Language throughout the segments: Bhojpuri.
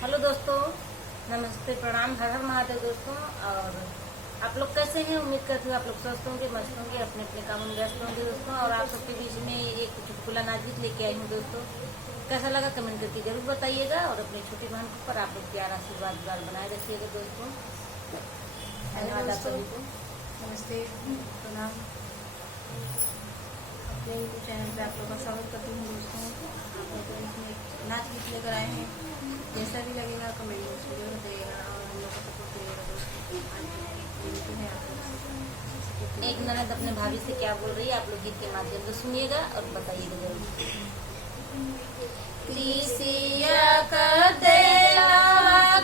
हेलो दोस्तों, नमस्ते, प्रणाम, हर हर महादेव दोस्तों। और आप लोग कैसे हैं? उम्मीद करती हूँ आप लोग स्वस्थ होंगे, मस्त होंगे, अपने अपने कामों में व्यस्त होंगे दोस्तों। और आप सबके बीच में एक चुटकुला नाचगीत लेके आई हूँ दोस्तों। कैसा लगा कमेंट करके जरूर बताइएगा और अपनी छोटी बहन पर आप लोग प्यार आशीर्वाद बनाए रखिएगा दोस्तों। धन्यवाद आप सभी को। नमस्ते, प्रणाम। अपने यूट्यूब चैनल पे आप लोगों का स्वागत करती हूँ दोस्तों। आप लोग के बीच में एक नाच गीत लेकर आए हैं। जैसा भी लगेगा कमेंट बॉक्स में जरूर बताइएगा और हम लोग को सपोर्ट करिएगा दोस्तों। आज विनती है आप लोग से। एक ननद अपने भाभी से क्या बोल रही है, आप लोग गीत के माध्यम से सुनिएगा और बताइएगा जरूर। कृषिया कदेला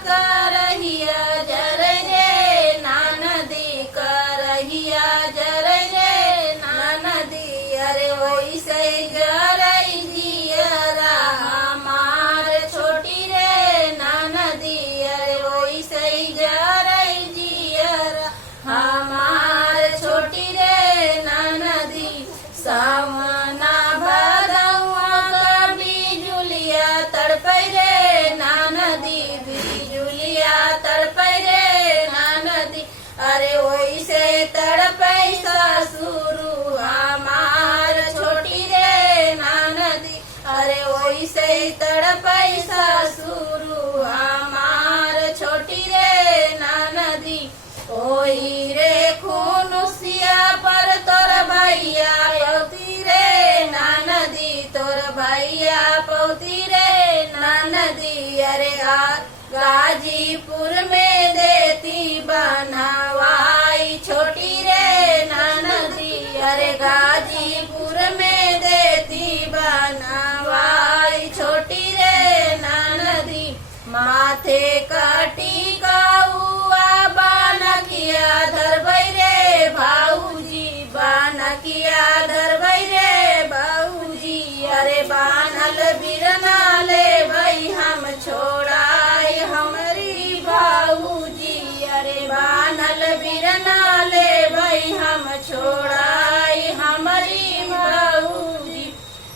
करहिया जरै रे नानदी करहिया जरै रे नानदी। अरे वैसे जरै जियरा हमार छोटी रे नानदी। अरे वैसे जरै जियरा हमार छोटी रे नानदी। सावना भदौआ बिजुलिया तड़पै रे नानदी। बिजुलिया तड़पै रे नानदी। अरे वैसे तड़पै ससुरु हमार छोटी रे नानदी। अरे वैसे तड़पै ससुरु हमार छोटी रे नानदी। ओही रे खुनुसिया पर तोर भैया पौती रे नानदी। तोर भैया पौती रे नानदी। अरे गाजीपुर में देती बनवाई छोटी रे नानदी। अरे गाजीपुर में देती बनवाई छोटी रे नानदी। माथे कटी कौआ बानकिया धरबै रे भाऊजी। बानकिया धरबै रे भाऊजी। अरे बानल बिरना ले भई हम छोड़ाई हमरी भाऊजी। अरे बानल बिरना ले भई हम छोड़ाई हमरी भाऊजी।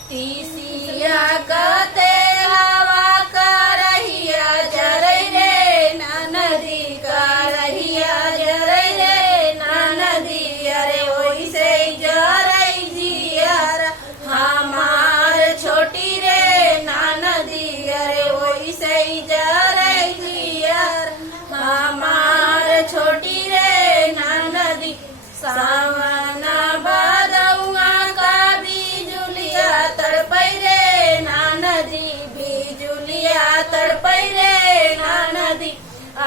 तीसिया कतेलावा करहिया जरै रे नानदी। करहिया जरै रे नानदी। अरे वैसे जरै जियरा हमार छोटी रे नानदी। अरे वैसे जरै जियरा हमार छोटी रे नानदी। सावना भदौआ का बिजुलिया तड़पै रे नानदी। बिजुलिया तड़पै रे नानदी।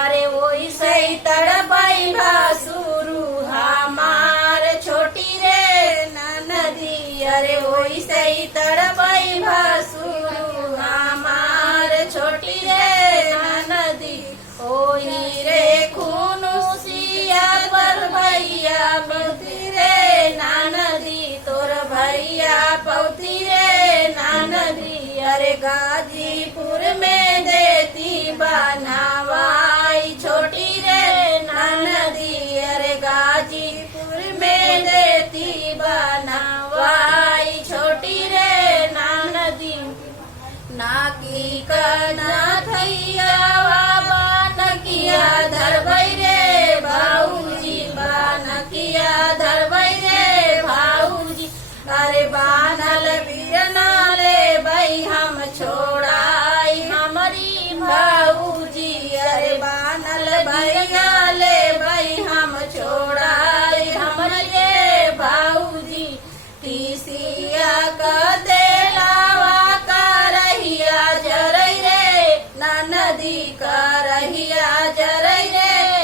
अरे वैसे तड़पै भासुरु हमार छोटी रे नानदी। अरे वैसे तड़पै भासुरु हमार छोटी रे नानदी। ओही रे खुनुसिया पर भैया पौती रे नानदी। तोर भैया पौती रे नानदी। अरे गाजीपुर में देती बनवाई छोटी रे नानदी। अरे गाजीपुर में देती बनवाई छोटी रे नानदी। नाकी कना थैया बानकिया धरबै रे भाऊजी। बानकिया धरबै रे भाऊजी। अरे बानल बिरना ले भई हम छोड़ाई हमरी भाऊजी। अरे बानल भैया ले भई हम छोड़ाई हमरे भाऊजी। तीसिया कदेलावा करहिया जरै रे नानदी। करहिया जरै रे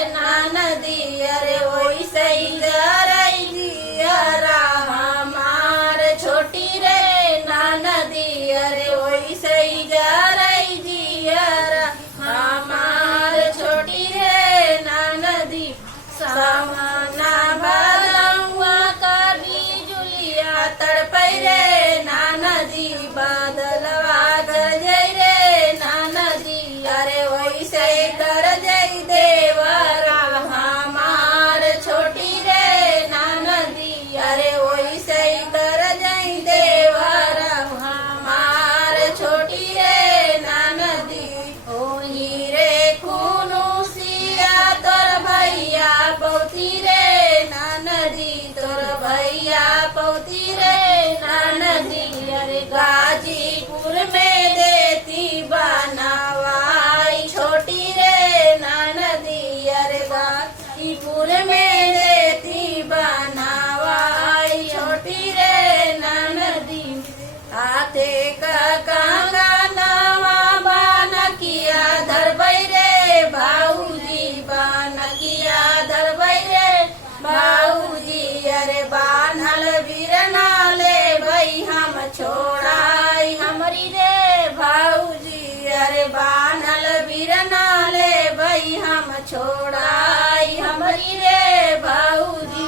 बानल बिरना ले भई हम छोड़ाई हमरी रे भौजी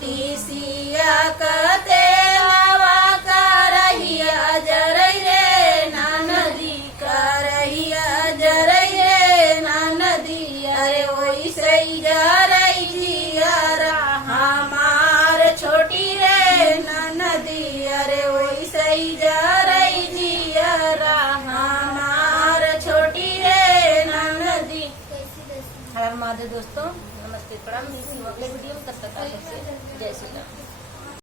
तीसिया कते लवा करहिया जरई रे ननदी करहिया जरई रे ननदी अरे ओइसे ही जरई जियरा हमार छोटी रे ननदी अरे ओइसे ही जरई जियरा हमार छोटी रे ननदी। हर हर महादेव दोस्तों, नमस्ते प्रणाम। मिलती हूँ अगले वीडियो में, तब तक आप सबसे जय श्री राम।